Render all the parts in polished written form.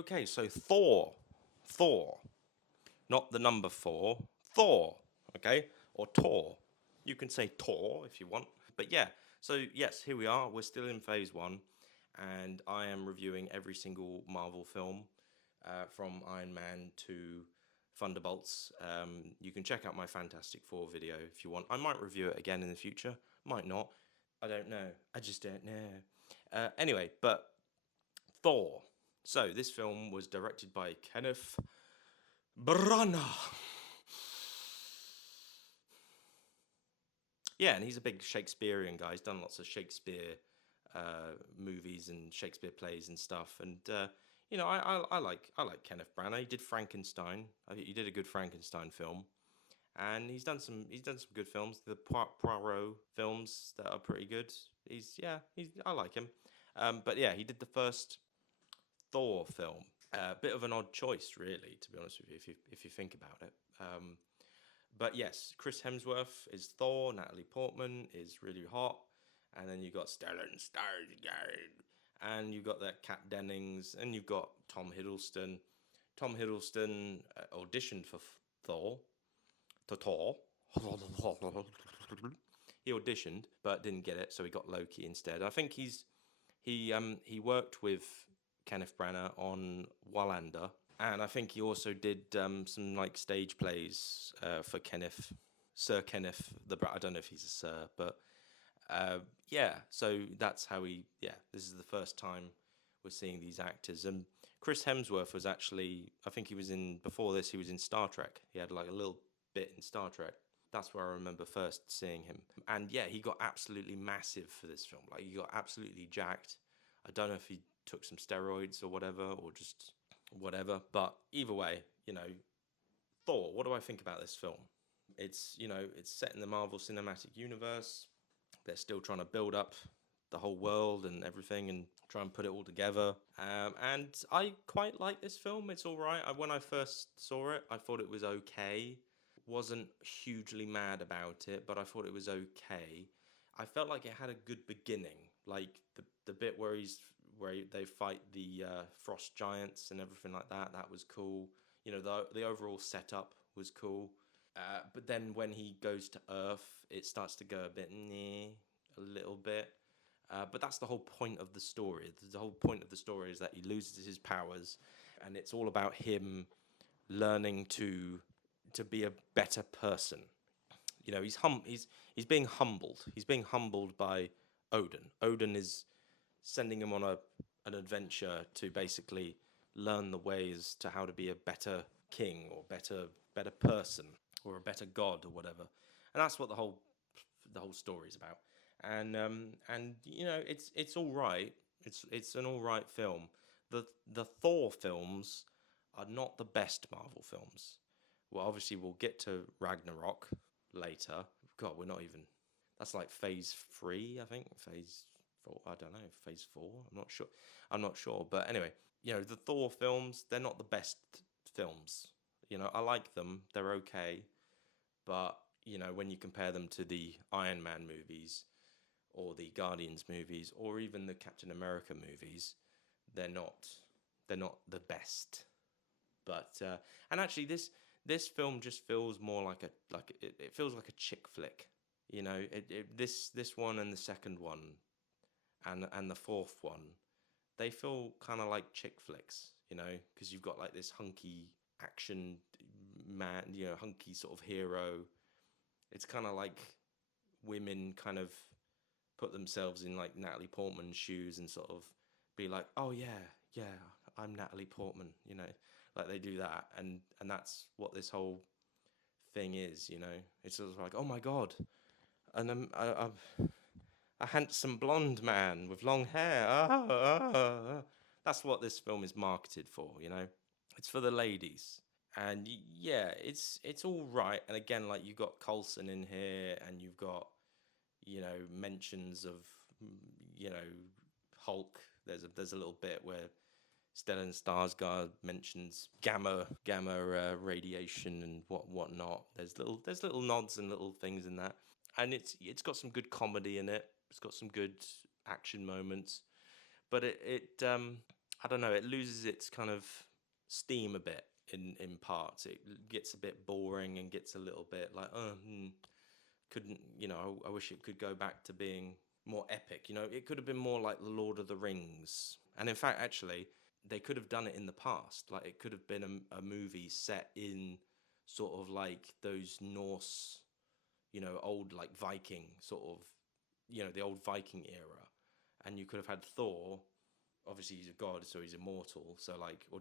Okay, so Thor, not the number four, Thor, okay, or Tor. You can say Tor if you want, but yeah. So yes, here we are. We're still in phase one, and I am reviewing every single Marvel film, from Iron Man to Thunderbolts. You can check out my Fantastic Four video if you want. I might review it again in the future, might not. I don't know. I just don't know. Anyway, but Thor. So this film was directed by Kenneth Branagh. Yeah, and he's a big Shakespearean guy. He's done lots of Shakespeare movies and Shakespeare plays and stuff. And I like Kenneth Branagh. He did Frankenstein. I think he did a good Frankenstein film, and he's done some good films. The Poirot films that are pretty good. I like him. But yeah, he did the first Thor film. A bit of an odd choice, really, to be honest with you, if you think about it. But yes, Chris Hemsworth is Thor. Natalie Portman is really hot, and then you got Stellan Skarsgård, and you've got that Kat Dennings, and you've got Tom Hiddleston. Tom Hiddleston auditioned for Thor. To Thor. He auditioned, but didn't get it, so he got Loki instead. I think he worked with Kenneth Branagh on Wallander, and I think he also did some like stage plays for Sir Kenneth. I don't know if he's a sir, but yeah. So that's how he. Yeah, this is the first time we're seeing these actors. And Chris Hemsworth was actually, I think he was in before this. He was in Star Trek. He had like a little bit in Star Trek. That's where I remember first seeing him. And yeah, he got absolutely massive for this film. Like he got absolutely jacked. I don't know if he took some steroids or whatever, or just whatever. But either way, Thor. What do I think about this film? It's set in the Marvel Cinematic Universe. They're still trying to build up the whole world and everything and try and put it all together. And I quite like this film. It's all right. When I first saw it, I thought it was okay. Wasn't hugely mad about it, but I thought it was okay. I felt like it had a good beginning, like the bit where they fight the frost giants and everything like that. That was cool. The overall setup was cool. But then when he goes to Earth, it starts to go a bit a little bit. But that's the whole point of the story. The whole point of the story is that he loses his powers, and it's all about him learning to be a better person. He's being humbled. He's being humbled by Odin. Odin is sending him on an adventure to basically learn the ways to how to be a better king or better person or a better god or whatever. And that's what the whole story is about. And it's all right. It's an all right film. The Thor films are not the best Marvel films. Well, obviously we'll get to Ragnarok later. God, we're not even. That's like phase 3, I think. Phase 4. I don't know. Phase 4. I'm not sure. But anyway, the Thor films, they're not the best films. I like them. They're okay. But when you compare them to the Iron Man movies or the Guardians movies or even the Captain America movies, they're not the best. But and actually this film just feels more like it feels like a chick flick. This one and the second one and the fourth one, they feel kind of like chick flicks, because you've got like this hunky action man, hunky sort of hero. It's kind of like women kind of put themselves in like Natalie Portman's shoes and sort of be like, oh yeah, I'm Natalie Portman, like they do that, and that's what this whole thing is. It's sort of like, oh my god, and a handsome blonde man with long hair. That's what this film is marketed for. It's for the ladies. And yeah, it's all right. And again, like you've got Coulson in here, and you've got mentions of Hulk. There's a little bit where Stellan Skarsgård mentions gamma radiation and whatnot. There's little nods and little things in that, and it's got some good comedy in it. It's got some good action moments, but I don't know, it loses its kind of steam a bit in parts. It gets a bit boring and gets a little bit like, couldn't, I wish it could go back to being more epic. It could have been more like the Lord of the Rings. And in fact, actually, they could have done it in the past. Like, it could have been a movie set in sort of like those Norse, old like Viking sort of, the old Viking era. And you could have had Thor. Obviously, he's a god, so he's immortal. So like, or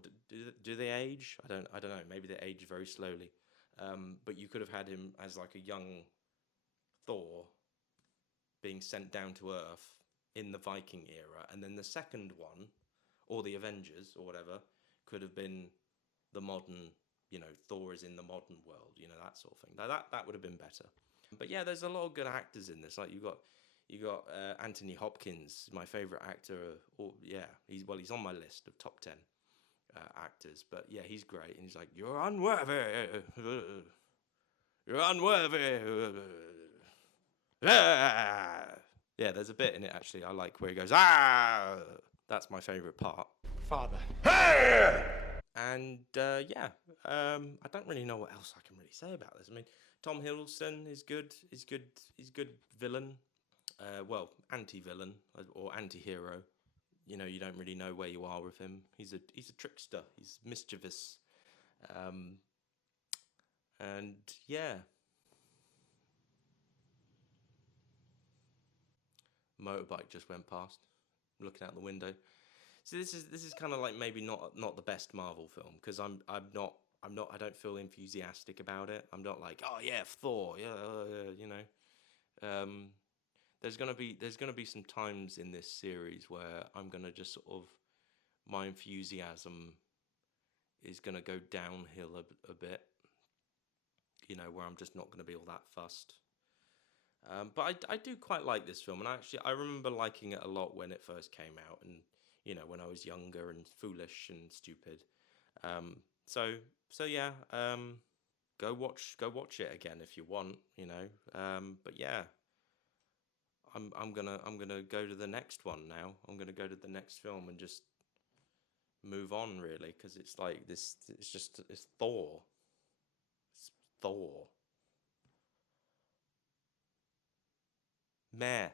do they age? I don't know. Maybe they age very slowly. But you could have had him as like a young Thor being sent down to Earth in the Viking era, and then the second one, or the Avengers or whatever, could have been the modern, Thor is in the modern world, that sort of thing. That would have been better. But yeah, there's a lot of good actors in this. Like you got Anthony Hopkins, my favorite actor. Or yeah, he's on my list of top 10 actors. But yeah, he's great, and he's like, "You're unworthy. You're unworthy." Yeah, there's a bit in it actually I like where he goes, "Ah!" That's my favorite part. Father. And I don't really know what else I can really say about this. I mean, Tom Hiddleston is good. He's good villain. Well, anti-villain or anti-hero. You don't really know where you are with him. He's a trickster. He's mischievous. And yeah. Motorbike just went past. I'm looking out the window. So this is kind of like maybe not the best Marvel film because I don't feel enthusiastic about it. I'm not like, oh yeah, Thor, yeah. There's gonna be some times in this series where I'm gonna just sort of my enthusiasm is gonna go downhill a bit. Where I'm just not gonna be all that fussed. But I do quite like this film, and I remember liking it a lot when it first came out, and when I was younger and foolish and stupid. Um, so so yeah, go watch it again if you want, But yeah, I'm gonna go to the next one now. I'm gonna go to the next film and just move on really, because it's like this. It's Thor. It's Thor. Meh.